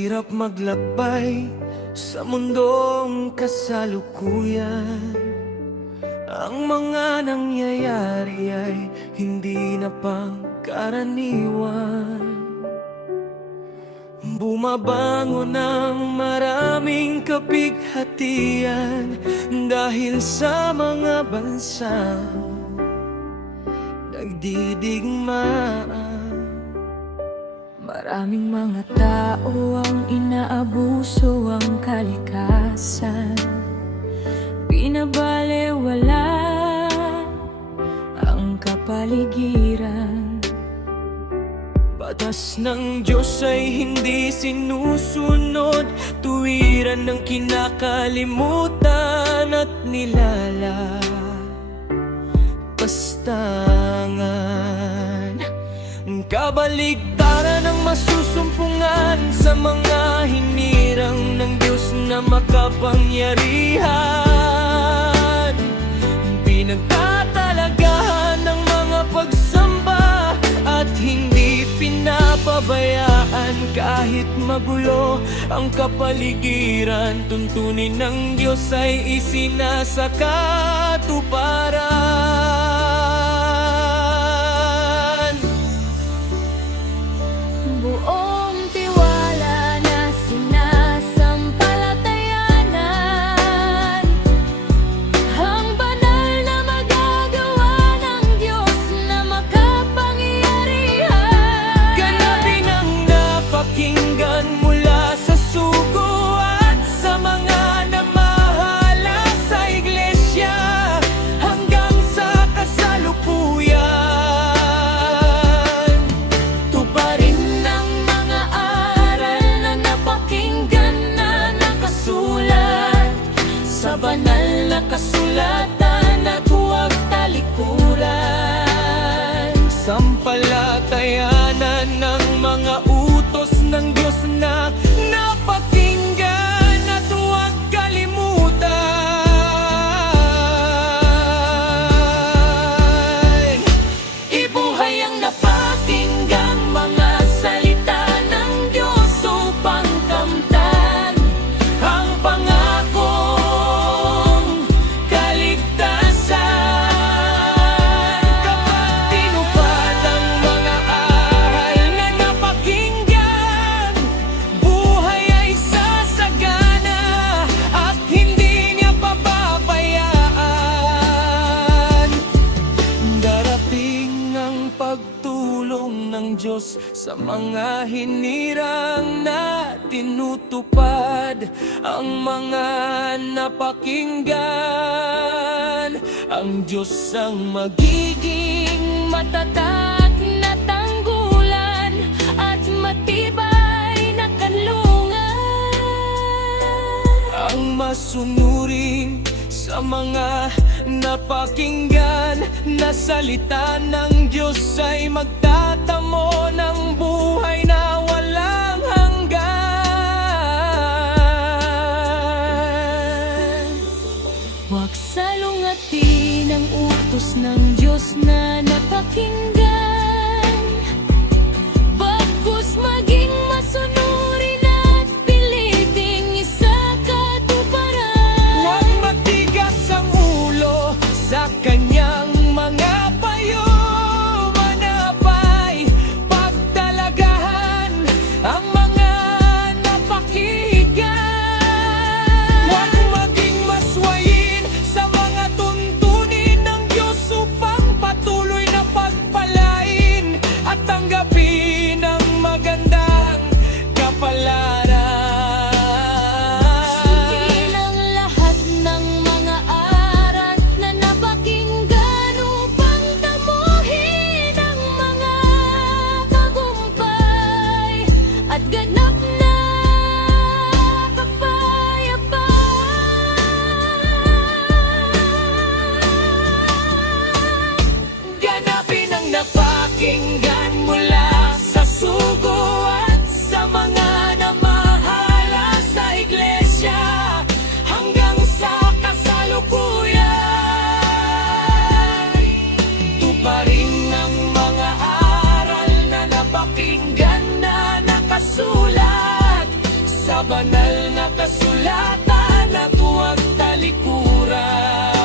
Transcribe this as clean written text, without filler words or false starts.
Mahirap maglakbay sa mundong kasalukuyan. Ang mga nangyayari ay hindi na pangkaraniwan. Bumabangon ng maraming kapighatian dahil sa mga bansang nagdidigmaan. Maraming mga tao ang inaabuso ang kalikasan. Binabalewala ang kapaligiran. Batas ng Diyos ay hindi sinusunod, tuwiran ng kinakalimutan at nilalapastangan. Kabaligtaran ang masusumpungan sa mga hinirang ng Diyos na makapangyarihan. Pinagtatalagahan ng mga pagsamba at hindi pinapabayaan kahit magulo ang kapaligiran. Tuntunin ng Diyos ay isinasakatuparan. Buong tiwala na sinasampalatayanan ang banal na magagawa ng Diyos na makapangyarihan. Ganapin ang napakinggan mula sa sugo at sa mga namahala sa iglesia hanggang sa kasalukuyan. Tuparin ang mga aral na napakinggan na nakasulat sa banal na kasulatan at huwag talikuran. Sampalatayanan ng mga utos ng Diyos na napakinggan at huwag kalimutan. Ibuhay ang napakinggang mga salita ng Diyos upang kamtan ang pangakong kaligtasan. Kapag tinupad ang mga aral na napakinggan, buhay ay sasagana at hindi niya pababayaan. Darating ang pagtulong ng Diyos sa mga hinirang na tinutupad ang mga napakinggan. Ang Diyos ang magiging matatag na tanggulan at matibay na kanlungan. Ang masunurin sa mga napakinggan na salita ng Diyos ay magtatamo ng buhay na walang hanggan. Huwag salungatin ang utos ng Diyos na napakinggan. Bagkus maging masunurin at piliting isakatuparan. Huwag matigas ang ulo sa kanyang mga payo. Manapay, pagtalagahan ang mga napakinggan. Huwag maging maswayin sa mga tuntunin ng Diyos upang patuloy na pagpalain at tanggapin ang magandang kapalaran. Sundin ang lahat ng mga aral na napakinggan upang tamuhin ang mga tagumpay at ganap na kapayapaan. Ganapin ang napakinggan mula sa sugo at sa mga namahala sa iglesia hanggang sa kasalukuyan. Tuparin ang mga aral na napakinggan na nakasulat banal na kasulatan at huwag talikuran.